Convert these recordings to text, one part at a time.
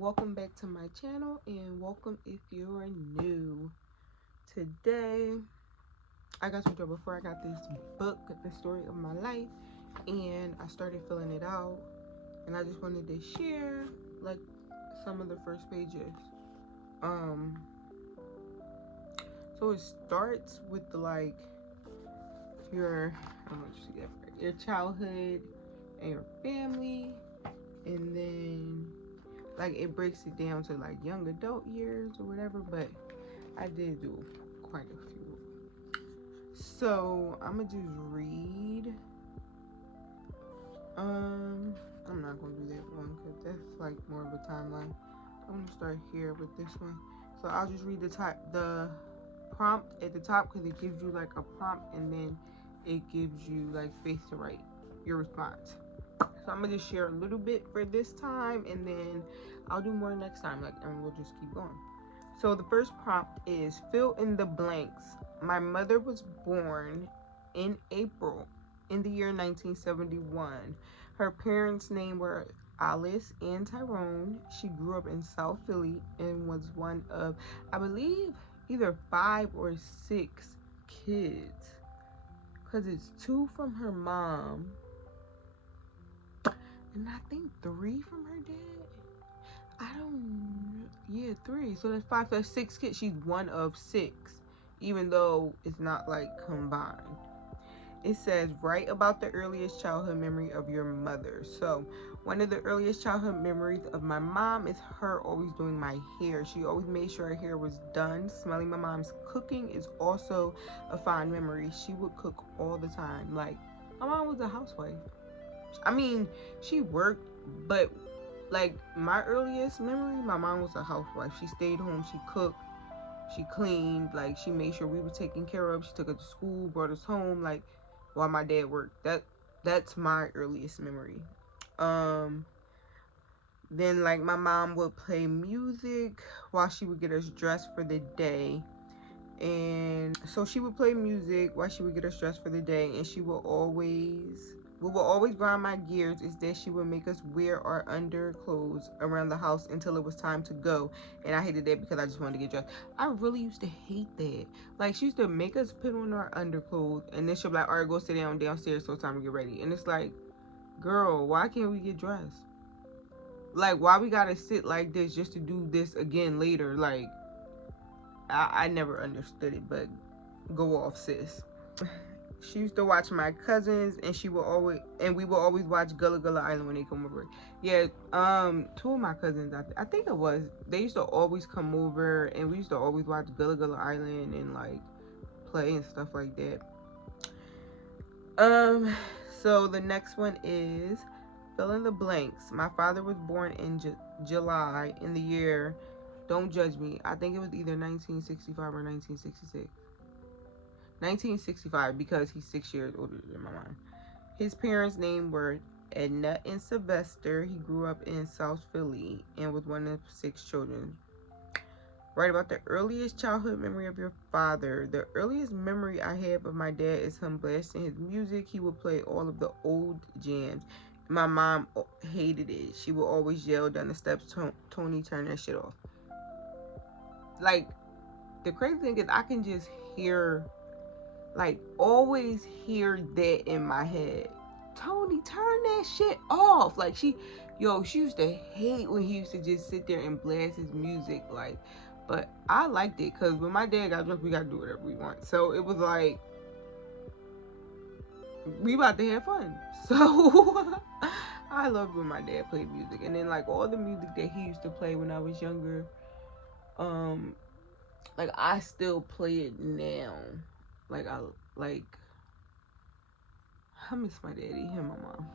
welcome back to my channel, and welcome if you're new. Today I got some joy before I got this book, The Story of My Life, and I started filling it out, and I just wanted to share like some of the first pages. So it starts with your your childhood and your family, and then it breaks it down to like young adult years or whatever, but I did do quite a few. So I'm gonna just read. I'm not gonna do that one because that's like more of a timeline. I'm gonna start here with this one. So I'll just read the prompt at the top, because it gives you like a prompt, and then it gives you like space to write your response. So I'm gonna just share a little bit for this time, and then I'll do more next time, and we'll just keep going. So the first prompt is fill in the blanks. My mother was born in April in the year 1971. Her parents' names were Alice and Tyrone. She grew up in South Philly and was one of, I believe, either 5 or 6 kids, because it's 2 from her mom and I think 3 from her dad. I don't, yeah, 3. So that's 5, that's 6 kids. She's one of 6, even though it's not like combined. It says, write about the earliest childhood memory of your mother. So one of the earliest childhood memories of my mom is her always doing my hair. She always made sure her hair was done. Smelling my mom's cooking is also a fond memory. She would cook all the time. Like, my mom was a housewife. I mean, she worked, but like my earliest memory, my mom was a housewife. She stayed home, she cooked, she cleaned, like she made sure we were taken care of. She took us to school, brought us home, like while my dad worked. That's my earliest memory. Then like my mom would play music while she would get us dressed for the day. And so she would play music while she would get us dressed for the day, and we will always grind my gears is that she would make us wear our underclothes around the house until it was time to go. And I hated that because I just wanted to get dressed. I really used to hate that. Like, she used to make us put on our underclothes, and then she'll be like, all right, go sit down downstairs, so it's time to get ready. And it's like, girl, why can't we get dressed? Like, why we gotta sit like this just to do this again later? Like, I never understood it, but go off, sis. She used to watch my cousins, and we will always watch Gullah Gullah Island when they come over. Yeah, 2 of my cousins, I think it was, they used to always come over, and we used to always watch Gullah Gullah Island and like play and stuff like that. So the next one is fill in the blanks. My father was born in July in the year, don't judge me, I think it was either 1965 or 1966. 1965, because he's 6 years older than my mom. His parents' names were Edna and Sylvester. He grew up in South Philly and was one of 6 children. Write about the earliest childhood memory of your father. The earliest memory I have of my dad is him blasting his music. He would play all of the old jams. My mom hated it. She would always yell down the steps, Tony, turn that shit off. Like, the crazy thing is I can just hear, like, always hear that in my head. Tony, turn that shit off. Like, she used to hate when he used to just sit there and blast his music. Like, but I liked it, because when my dad got drunk, we got to do whatever we want. So it was like, we about to have fun. So I loved when my dad played music. And then like all the music that he used to play when I was younger, like I still play it now. Like I miss my daddy and my mom.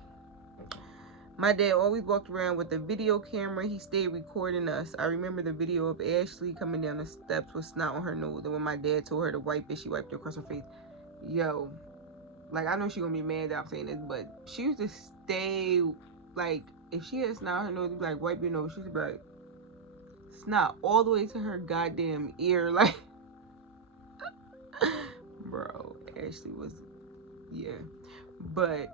My dad always walked around with a video camera. He stayed recording us. I remember the video of Ashley coming down the steps with snot on her nose, and when my dad told her to wipe it, she wiped it across her face. Yo, like, I know she's gonna be mad that I'm saying this, but she used to stay, like, if she had snot on her nose, like, wipe your nose. She used to be like, snot all the way to her goddamn ear. Like, bro, Ashley was, yeah. But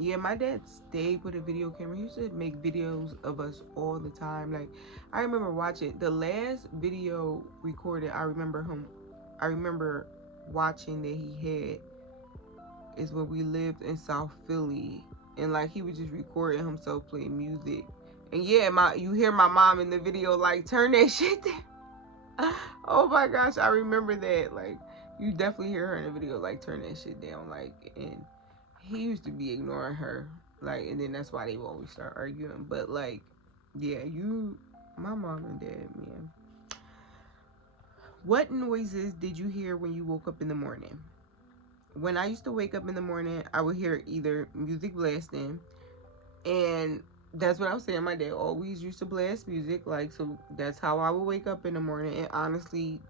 Yeah, my dad stayed with a video camera. He used to make videos of us all the time. Like, I remember watching the last video recorded. I remember watching that he had is when we lived in South Philly, and like he was just recording himself playing music. And yeah, you hear my mom in the video like turn that shit down. Oh my gosh, I remember that. Like, you definitely hear her in the video like turn that shit down. Like, and he used to be ignoring her. Like, and then that's why they would always start arguing. But like, yeah, my mom and dad, man. What noises did you hear when you woke up in the morning? When I used to wake up in the morning, I would hear either music blasting, and that's what I was saying. My dad always used to blast music, like, so that's how I would wake up in the morning. And honestly,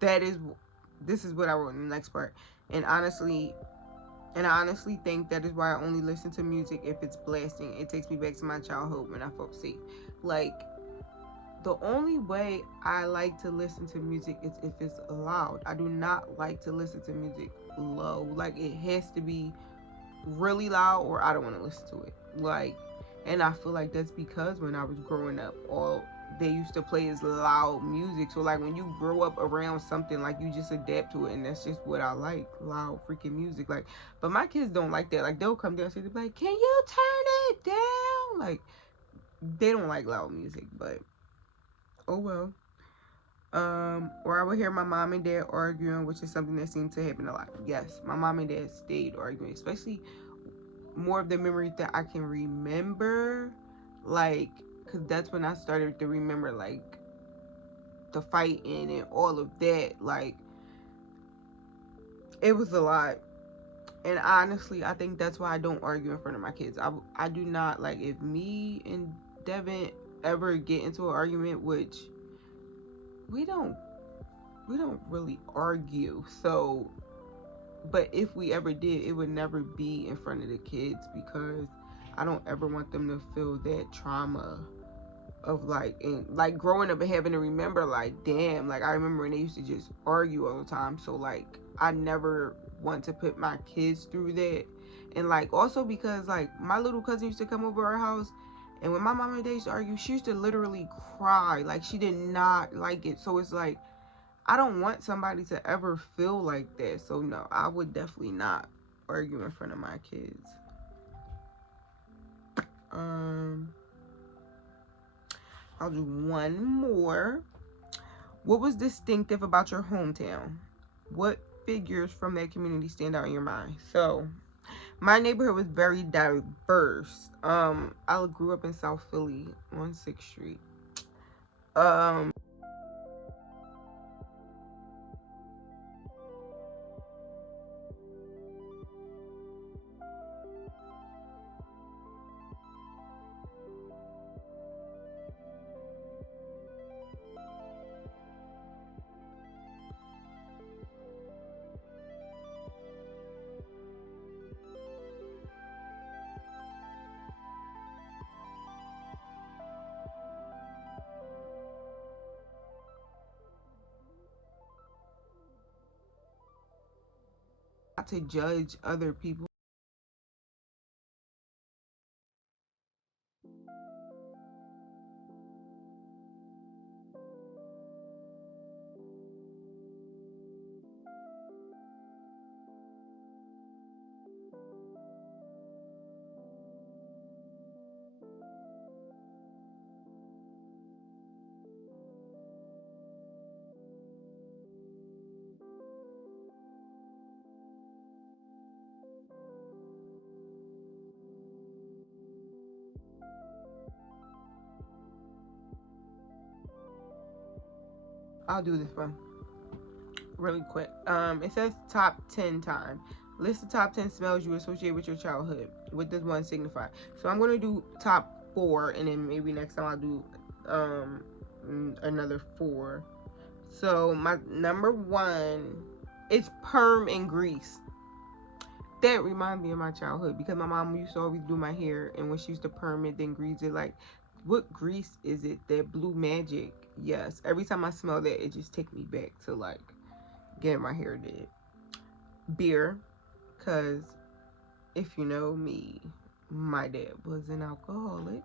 this is what I wrote in the next part. And honestly, I honestly think that is why I only listen to music if it's blasting. It takes me back to my childhood when I felt safe. Like, the only way I like to listen to music is if it's loud. I do not like to listen to music low. Like, it has to be really loud or I don't want to listen to it. Like, and I feel like that's because when I was growing up, all they used to play is loud music. So like when you grow up around something, like you just adapt to it, and that's just what I like, loud freaking music. Like, but my kids don't like that. Like, they'll come downstairs and be like, "Can you turn it down?" Like, they don't like loud music, but oh well. Or I would hear my mom and dad arguing, which is something that seemed to happen a lot. Yes, my mom and dad stayed arguing, especially more of the memories that I can remember, like, because that's when I started to remember, like, the fighting and all of that. Like, it was a lot. And honestly, I think that's why I don't argue in front of my kids. I do not, like, if me and Devin ever get into an argument, which we don't really argue, so, but if we ever did, it would never be in front of the kids, because I don't ever want them to feel that trauma of like, and like growing up and having to remember, like, damn, like I remember when they used to just argue all the time. So like, I never want to put my kids through that. And like, also because like my little cousin used to come over our house, and when my mom and dad used to argue, she used to literally cry. Like, she did not like it. So it's like, I don't want somebody to ever feel like that. So no, I would definitely not argue in front of my kids. I'll do one more. What was distinctive about your hometown? What figures from that community stand out in your mind? So, my neighborhood was very diverse. I grew up in South Philly on 6th Street. Not to judge other people. I'll do this one really quick. It says top 10 time. List the top 10 smells you associate with your childhood. What does one signify? So I'm going to do top 4, and then maybe next time I'll do another 4. So my number 1 is perm and grease. That reminds me of my childhood, because my mom used to always do my hair, and when she used to perm it, then grease it, like, what grease is it? That Blue Magic. Yes, every time I smell that, it just takes me back to like getting my hair did. Beer, because if you know me, my dad was an alcoholic.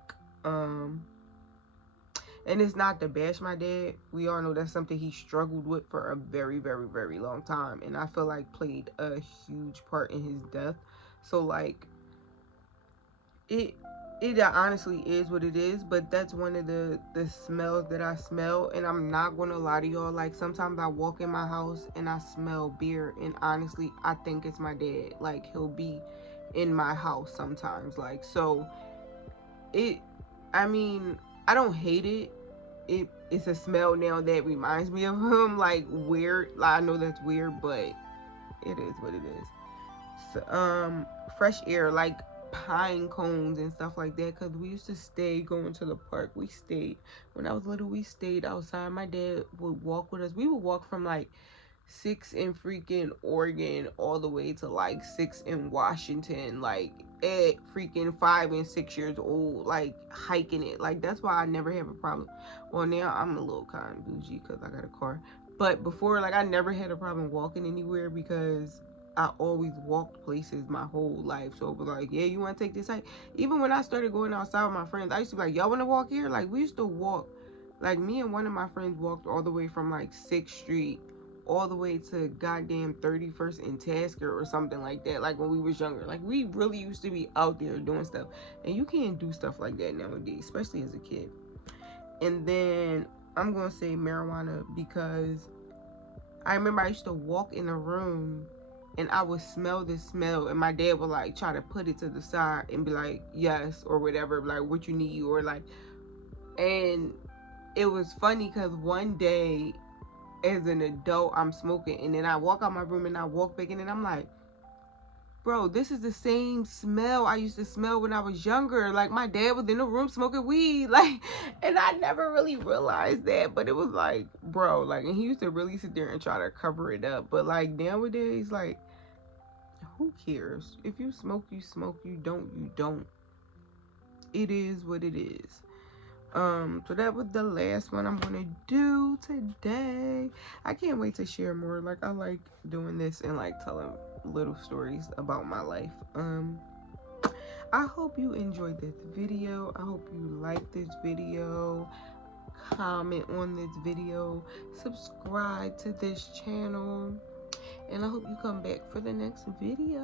And it's not to bash my dad. We all know that's something he struggled with for a very, very, very long time. And I feel like played a huge part in his death. So like it honestly is what it is, but that's one of the smells that I smell. And I'm not gonna lie to y'all, like sometimes I walk in my house and I smell beer, and honestly I think it's my dad. Like he'll be in my house sometimes, like, so it I mean, I don't hate it. It's a smell now that reminds me of him, like weird. Like, I know that's weird, but it is what it is. So, fresh air, like pine cones and stuff like that, because we used to stay going to the park. We stayed when I was little. We stayed outside. My dad would walk with us. We would walk from like 6 in freaking Oregon all the way to like 6 in Washington, like at freaking 5 and 6 years old, like hiking it. Like that's why I never have a problem. Well, now I'm a little kind of bougie because I got a car, but before, like, I never had a problem walking anywhere because I always walked places my whole life. So it was like, yeah, you want to take this hike? Even when I started going outside with my friends, I used to be like, y'all want to walk here? Like, we used to walk. Like, me and one of my friends walked all the way from like 6th Street all the way to goddamn 31st and Tasker or something like that, like when we was younger. Like, we really used to be out there doing stuff, and you can't do stuff like that nowadays, especially as a kid. And then I'm gonna say marijuana because I remember I used to walk in a room and I would smell this smell, and my dad would like try to put it to the side and be like, yes, or whatever, like what you need, or like, and it was funny because one day as an adult I'm smoking, and then I walk out my room and I walk back in and I'm like, bro, this is the same smell I used to smell when I was younger. Like, my dad was in the room smoking weed, like, and I never really realized that, but it was like, bro, like, and he used to really sit there and try to cover it up. But like nowadays, like, who cares? If you smoke, you smoke. You don't, you don't. It is what it is. So that was the last one I'm gonna do today. I can't wait to share more. Like, I like doing this and like telling little stories about my life. I hope you enjoyed this video. I hope you like this video. Comment on this video. Subscribe to this channel. And I hope you come back for the next video.